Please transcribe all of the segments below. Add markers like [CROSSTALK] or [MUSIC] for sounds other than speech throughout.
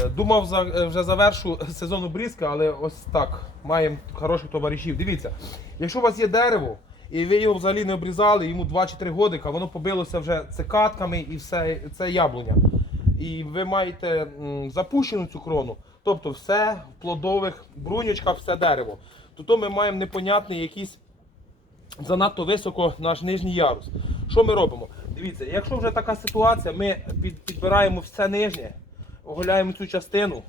Е, Думав, е, вже завершу [LAUGHS] сезон обрізки, але ось так. Маємо хороших товаришів. Дивіться, якщо у вас є дерево, і ви його взагалі не обрізали, йому 2-3 годика, воно побилося вже цикатками і все, це яблуня. І ви маєте запущену цю крону, тобто все в плодових брунючках, все дерево. То, то ми маємо непонятний якийсь занадто високо наш нижній ярус. Що ми робимо? Дивіться, якщо вже така ситуація, ми підбираємо все нижнє, оголяємо цю частину,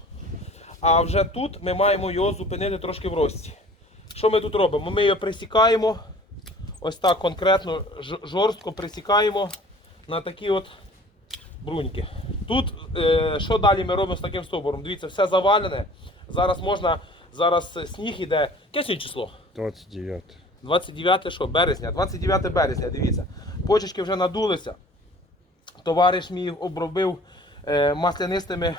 а вже тут ми маємо його зупинити трошки в рості. Що ми тут робимо? Ми його присікаємо, ось так конкретно жорстко присікаємо на такі от бруньки. Тут е, що далі ми робимо з таким стовбуром? Дивіться, все завалене. Зараз можна, зараз сніг іде. Яке сьогодні число? 29. 29 що? березня, 29 березня, дивіться. Почечки вже надулися. Товариш мій обробив маслянистими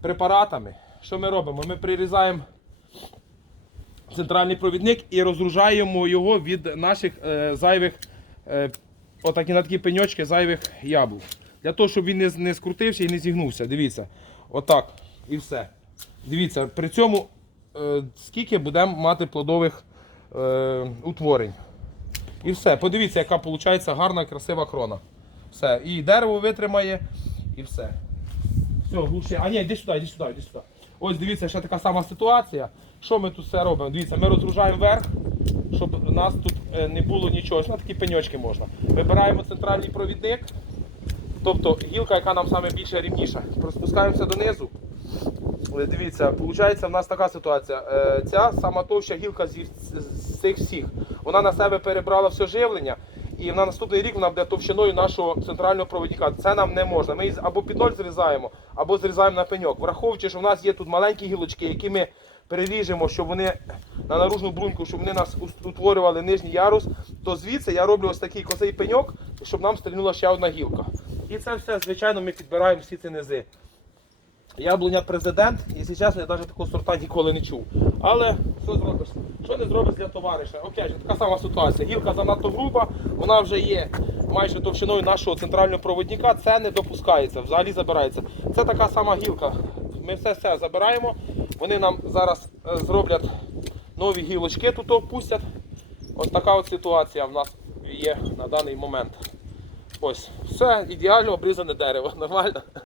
препаратами. Що ми робимо? Ми прирізаємо центральний провідник і розгружаємо його від наших е, зайвих, е, отакі на такі пеньочки зайвих яблук. Для того, щоб він не, не скрутився і не зігнувся. Дивіться. Отак. І все. Дивіться, при цьому е, скільки будемо мати плодових е, утворень. І все. Подивіться, яка виходить гарна, красива крона. Все. І дерево витримає, і все. Все, глуши. А ні, йди сюди, йди сюди, йди сюди. Ось дивіться, ще така сама ситуація. Що ми тут все робимо? Дивіться, ми розгружаємо верх, щоб у нас тут е, не було нічого. На такі пеньочки можна. Вибираємо центральний провідник, тобто гілка, яка нам саме більше рівніша. Спускаємося донизу. Е, Дивіться, виходить, в нас така ситуація. Е, Ця сама товща гілка з цих всіх. Вона на себе перебрала все живлення, і на наступний рік вона буде товщиною нашого центрального провідника. Це нам не можна. Ми або під ноль зрізаємо, або зрізаємо на пеньок. Враховуючи, що в нас є тут маленькі гілочки, які ми переріжемо, щоб вони на наружну бруньку, щоб вони нас утворювали нижній ярус, то звідси я роблю ось такий косий пеньок, щоб нам стрільнула ще одна гілка. І це все, звичайно, ми підбираємо всі ці низи. Яблуня президент, якщо чесно, я навіть такого сорта ніколи не чув. Але що зробиш? Що не зробиш для товариша? Опять же, така сама ситуація. Гілка занадто груба, вона вже є майже товщиною нашого центрального проводника. Це не допускається, взагалі забирається. Це така сама гілка. Ми все все забираємо. Вони нам зараз е, зроблять нові гілочки тут опустять. Ось така от ситуація в нас є на даний момент. Ось, все ідеально обрізане дерево. [LAUGHS] Нормально.